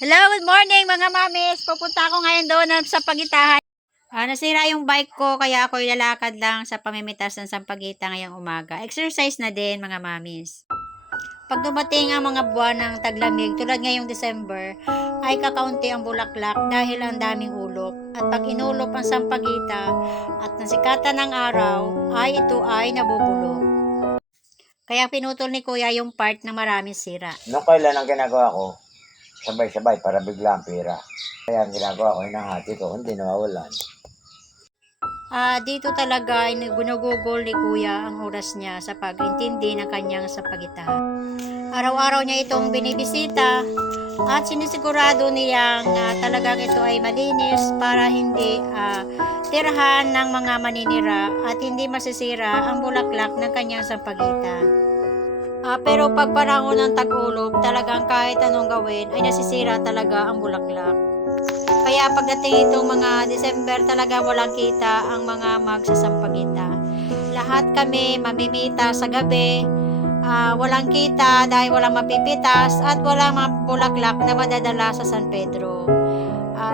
Hello, good morning mga mamis. Pupunta ako ngayon doon sa Pagitahan. Nasira yung bike ko kaya ako ilalakad lang sa pamimitas ng Sampaguita ngayong umaga. Exercise na din mga mamis. Pag dumating ang mga buwan ng taglamig tulad ngayong December, ay kakaunti ang bulaklak dahil ang daming ulap. At pag inulop ang Sampaguita at nasikatan ng araw, ay ito ay nabubulok. Kaya pinutol ni Kuya yung part na maraming sira. Nung kailan ang ginagawa ko, sabay-sabay para bigla ang pera. Kaya ang ginagawa ko, hinahati ko, hindi nawawalan. Dito talaga ay ginugugol ni Kuya ang oras niya sa pag-intindi ng kanyang Sampaguitahan. Araw-araw niya itong binibisita at sinisigurado niyang talagang ito ay malinis para hindi tirahan ng mga maninira at hindi masisira ang bulaklak ng kanyang Sampaguita. Pero pag panahon ng tag-ulob, talagang kahit anong gawin ay nasisira talaga ang bulaklak. Kaya pagdating itong mga December talaga walang kita ang mga magsasampaguita. Lahat kami mamimita sa gabi, walang kita dahil walang mapipitas at walang mga bulaklak na madadala sa San Pedro.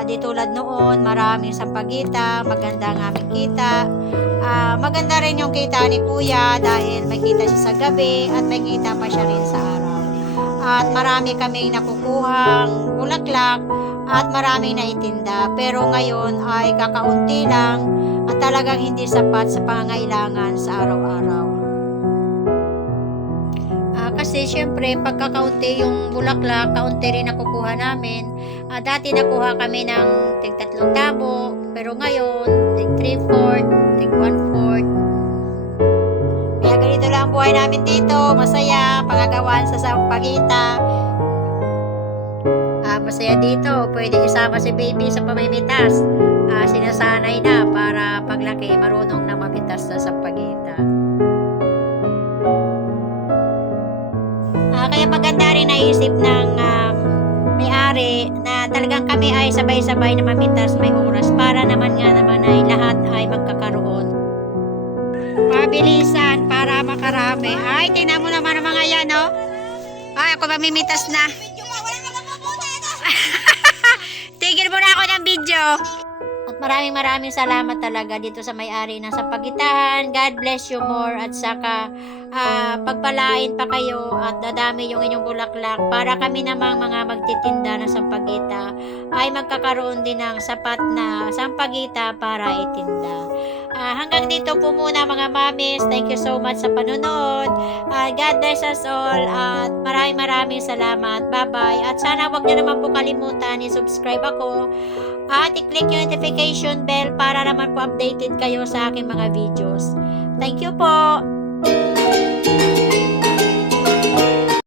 Di tulad noon, maraming sampaguita, maganda ang aming kita. Maganda rin yung kita ni Kuya dahil may kita siya sa gabi at may kita pa siya rin sa araw. At marami kaming nakukuhang bulaklak at maraming naitinda. Pero ngayon ay kakaunti lang at talagang hindi sapat sa pangangailangan sa araw-araw. Kasi syempre pagkakaunti yung bulaklak, kaunti rin nakukuha namin. Dati nakuha kami ng tig 3 tabo, pero ngayon tig 3/4, tig 1/4. Kaya ganito lang ang buhay namin dito, masaya, pagkagawan sa Sampaguita. Masaya dito, pwede isama si baby sa pamimitas. Sinasanay na para paglaki marunong na mamitas sa Sampaguita. Kaya maganda rin naisip ng may-ari na talagang kami ay sabay-sabay na mamitas may oras para naman ay lahat ay magkakaroon. Pabilisan para makarami. Ay, tingnan mo naman ang mga yan, no? Ay, ako mamimitas na. Tigil mo na ako ng video. At maraming salamat talaga dito sa may-ari ng Sampaguitahan. God bless you more at saka pagpalain pa kayo at dadami yung inyong bulaklak para kami namang mga magtitinda ng Sampaguita ay magkakaroon din ng sapat na Sampaguita para itinda. Hanggang dito po muna mga mamis. Thank you so much sa panonood. God bless us all at maraming salamat. Bye-bye. At sana wag niyo naman po kalimutan i-subscribe ako at i-click yung notification bell para naman po updated kayo sa aking mga videos. Thank you po.